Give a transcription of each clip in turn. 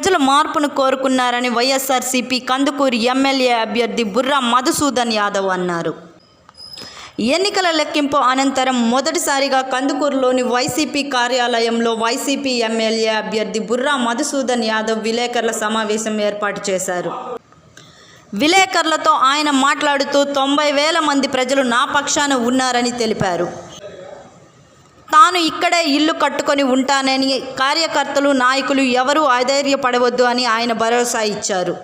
ప్రజలు మార్పును కోరుకున్నారని వైఎస్ఆర్సీపీ కందుకూరు ఎమ్మెల్యే అభ్యర్థి బుర్రా మధుసూదన్ యాదవ్ అన్నారు. ఎన్నికల లెక్కింపు అనంతరం మొదటిసారిగా కందుకూరులోని వైసీపీ కార్యాలయంలో వైసీపీ ఎమ్మెల్యే అభ్యర్థి బుర్రా మధుసూదన్ యాదవ్ విలేకరుల సమావేశం ఏర్పాటు చేశారు. విలేకరులతో ఆయన మాట్లాడుతూ తొంభై వేల మంది ప్రజలు నా పక్షాన ఉన్నారని తెలిపారు. ఇక్కడే ఇల్లు కట్టుకొని ఉంటానని కార్యకర్తలు నాయకులు ఎవరూ అధైర్యపడవద్దు అని ఆయన భరోసా ఇచ్చారు.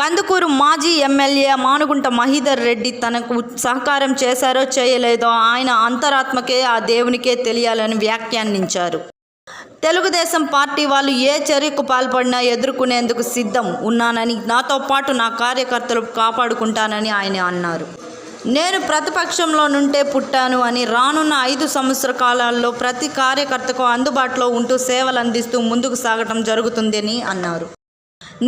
కందుకూరు మాజీ ఎమ్మెల్యే మానుగుంట మహీధర్ రెడ్డి తనకు సహకారం చేశారో చేయలేదో ఆయన అంతరాత్మకే ఆ దేవునికే తెలియాలని వ్యాఖ్యానించారు. తెలుగుదేశం పార్టీ వాళ్ళు ఏ చర్యకు పాల్పడినా ఎదుర్కొనేందుకు సిద్ధం ఉన్నానని నాతో పాటు నా కార్యకర్తలు కాపాడుకుంటానని ఆయన అన్నారు. నేను ప్రతిపక్షంలో నుంటే పుట్టాను అని రానున్న ఐదు సంవత్సర కాలాల్లో ప్రతి కార్యకర్తకు అందుబాటులో ఉంటూ సేవలు అందిస్తూ ముందుకు సాగటం జరుగుతుందని అన్నారు.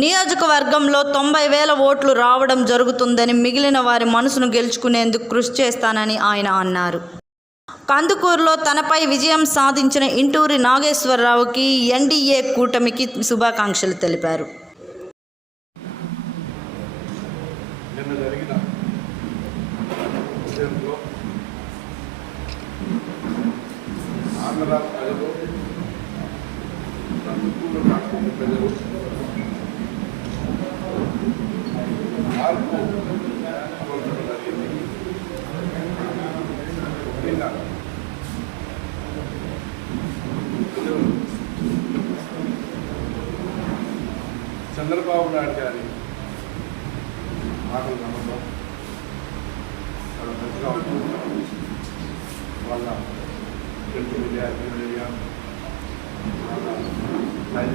నియోజకవర్గంలో తొంభై వేల ఓట్లు రావడం జరుగుతుందని మిగిలిన వారి మనసును గెలుచుకునేందుకు కృషి చేస్తానని ఆయన అన్నారు. కందుకూరులో తనపై విజయం సాధించిన ఇంటూరి నాగేశ్వరరావుకి ఎన్డీఏ కూటమికి శుభాకాంక్షలు తెలిపారు నిన్న జరిగిన విషయంలో ఆంధ్ర ప్రజలు కందుకూరు రాష్ట్ర ప్రజలు మార్పు కోరుకోవడం జరిగింది ముఖ్యంగా ప్రజలు చంద్రబాబు నాయుడు గారి మాటలు నమ్మకం వాళ్ళ మంచిగా ఉంటుంది వాళ్ళ తెలుగు మీడియా తెలుగు మీడియా వాళ్ళ వాళ్ళ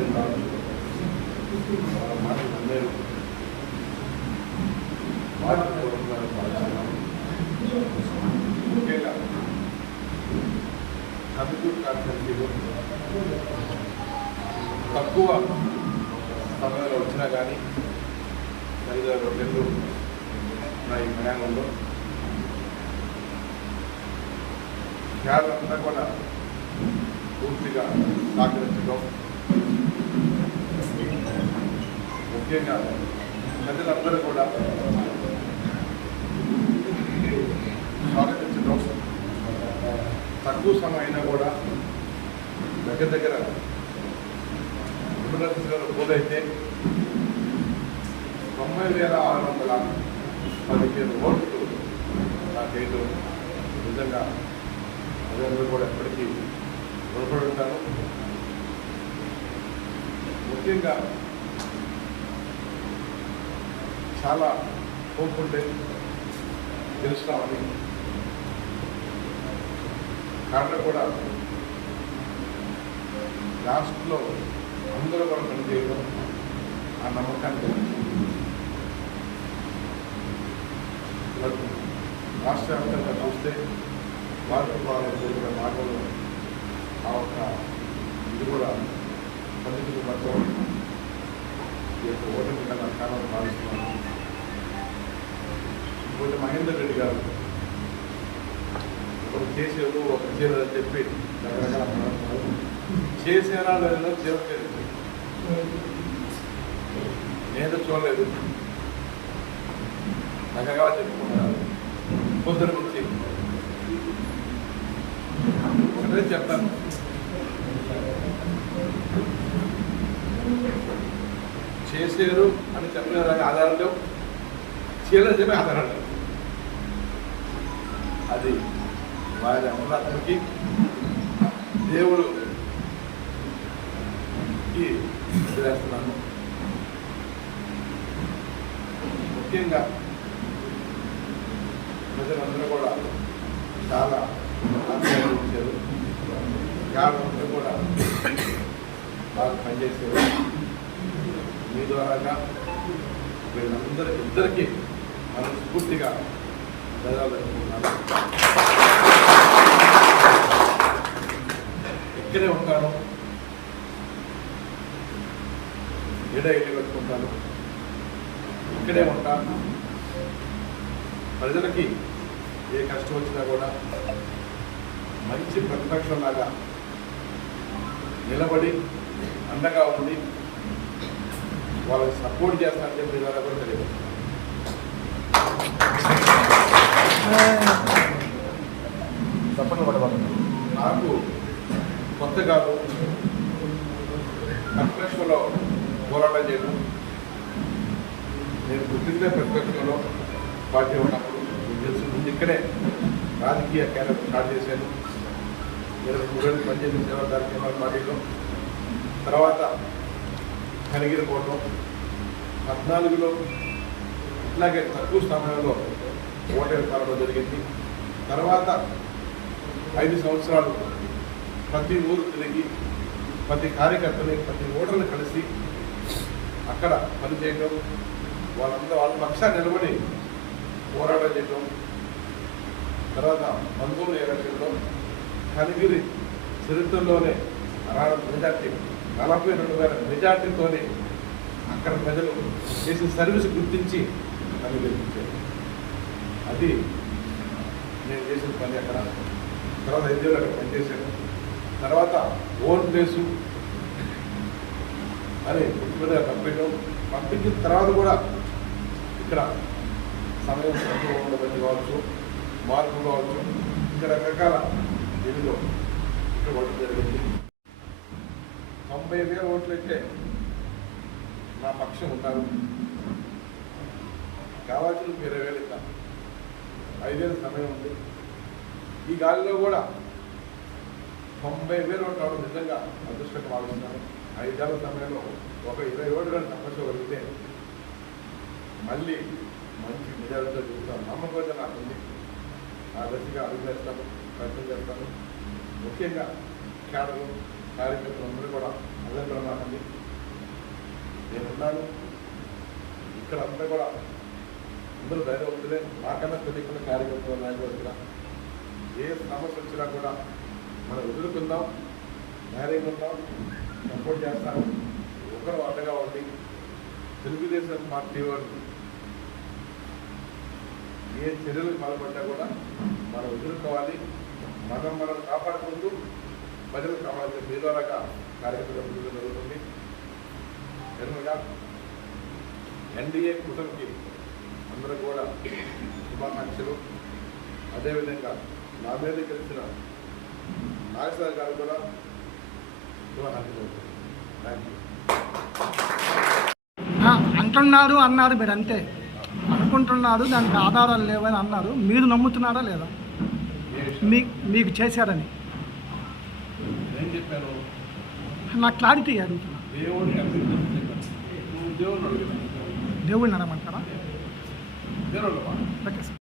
మాటలు నమ్మారు మార్పు కోరుకున్నారు ముఖ్యంగా కందుకూరు కాన్స్టిట్యూన్సీలో తక్కువ సమయంలో వచ్చినా కానీ ఐదు ఆరు నెలలు నా ఈ ప్రయాణంలో. అంతా కూడా పూర్తిగా సహకరించడం. ముఖ్యంగా ప్రజలందరూ కూడా స్వాగతించడం తక్కువ సమయం అయినా కూడా దగ్గర దగ్గర ఎమర్జెన్సీలో పోలైతే తొంభై వేల ఆరు వందల పదిహేను ఓట్లు నాకైతే నిజంగా ప్రజలందరూ కూడా ఎప్పటికీ రుణపడి ఉంటాను ముఖ్యంగా చాలా హోప్ ఉంటే గెలుస్తామని. కారణం కూడా లాస్ట్లో అందరూ కూడా పనిచేయడం ఆ నమ్మకాన్ని రాష్ట్ర వ్యాప్తంగా చూస్తే వారికి వాళ్ళు మార్గంలో ఆ ఒక్క ఇది కూడా పద్ధతికి మొత్తం ఈ యొక్క ఓటమి కన్నా కారణం భావిస్తున్నాను కొంచెం మహేందర్ రెడ్డి గారు ఒకరు చేసేది ఒకరు చేయలేదు చెప్పి రకరకాల చేసేనా లేదా చేయట్లేదు నేను చూడలేదు. రకరకాల చెప్పుకుంటున్నారు పొద్దున గురించి ఒకటే చెప్తాను. చేసారు అని చెప్పలేదు ఆధారాలు లేవు. చేయలేదని చెప్పి ఆధారాలు లేవు. అది వారి అమలాత్మకి దేవుడు చేస్తున్నాను. ముఖ్యంగా ప్రజలందరూ కూడా చాలా ఆశ్చర్యించారు యాభై కూడా బాగా పనిచేశారు. మీ ద్వారాగా వీళ్ళందరూ ఇద్దరికి మనస్ఫూర్తిగా స్ఫూర్తిగా ఇక్కడే ఉంటాను. ఇడ ఇల్లు పెట్టుకుంటాను ఇక్కడే ఉంటాను. ప్రజలకి ఏ కష్టం వచ్చినా కూడా మంచి ప్రతిపక్షంలాగా నిలబడి అండగా ఉండి వాళ్ళకి సపోర్ట్ చేస్తానని చెప్పి ఇవాళ కూడా తెలియదు. నాకు కొత్త కాదు ప్రతిపక్షంలో పోరాటం చేయడం. నేను గుర్తిందే ప్రతిపక్షంలో పార్టీ ఉన్నప్పుడు తెలుసు. ముందు ఇక్కడే రాజకీయ క్యారెక్టర్ స్టార్ట్ చేశాను. ఇరవై మూడేళ్ళు పనిచేసిన సేవా కార్యక్రమాల పార్టీలో తర్వాత కనిగిరిపోవడం పద్నాలుగులో ఇట్లాగే తక్కువ సమయంలో ఓటమి కావడం జరిగింది. తర్వాత ఐదు సంవత్సరాలు ప్రతి ఊరు తిరిగి ప్రతి కార్యకర్తని ప్రతి ఓటర్ని కలిసి అక్కడ పనిచేయడం వాళ్ళంతా వాళ్ళ పక్షాన్ని నిలబడి పోరాటం చేయడం తర్వాత పంతొమ్మిది ఎలక్షన్లో కనిగిరి చరిత్రలోనే అరాడ మెజార్టీ నలభై రెండు వేల మెజార్టీతోనే అక్కడ ప్రజలు చేసిన సర్వీస్ గుర్తించి నన్ను గెలిపించారు. అది నేను చేసిన పని అక్కడ. తర్వాత ఐదేళ్ళు అక్కడ పనిచేశాను తర్వాత ఓన్ ప్లేసు. అని ముఖ్యమంత్రి పంపించడం పంపించిన తర్వాత కూడా ఇక్కడ సమయం తక్కువ ఉండబట్టి కావచ్చు మార్పు కావచ్చు ఇంకా రకరకాల దీనిలో ఇక్కడ జరిగింది. తొంభై వేల ఓట్లయితే నా పక్షం ఉన్నారు కావాల్సిన ఇరవై వేలు ఇస్తాను ఐదేళ్ళ సమయం ఉంది. ఈ గాలిలో కూడా తొంభై వేలు ఉంటాడు నిజంగా అదృష్టంగా భావిస్తున్నాను ఐదేళ్ళ సమయంలో ఒక ఇరవై ఓట్లు కానీ మళ్ళీ మంచి నిజాలతో చూస్తాను నమ్మకం నాకు ఉంది. ఆ దశగా అడుగు చేస్తాను ప్రయత్నం చేస్తాను. ముఖ్యంగా కేడలు కార్యకర్తలు అందరూ కూడా అదే ప్రమాణండి నేనున్నాను. ఇక్కడ అంతా కూడా అందరూ ధైర్యవంతులే మాకన్నా తెలియకుండా కార్యకర్తలు నాయకులు కూడా ఏ సమస్య వచ్చినా కూడా మనం ఎదుర్కొందాం ధైర్యంగా ఉందాం సపోర్ట్ చేస్తాం. ఒకరు అండగా ఉండి తెలుగుదేశం పార్టీ వాళ్ళు ఏ చర్యలకు పాల్పడ్డా కూడా మనం ఎదుర్కోవాలి. మనం మనం కాపాడుకుంటూ ప్రజలు కావాల్సిన మీరు రకాల కార్యక్రమం జరుగుతుంది. ఎన్నగా? ఎన్డీఏ కూటమికి అందరూ కూడా శుభాకాంక్షలు. అదేవిధంగా నా మీద కలిసిన నాగేశ్వర గారు కూడా శుభాకాంక్షలు. థ్యాంక్ యూ ఆ, అంటున్నారు అన్నారు మీరు అంతే. అనుకుంటున్నారు దానికి ఆధారాలు లేవని అన్నారు. మీరు నమ్ముతున్నారా లేదా? మీ మీకు చేశారని. నాకు క్లారిటీ అడుగుతున్నా. దేవుడిని అభివృద్ధి Yo no lo hago.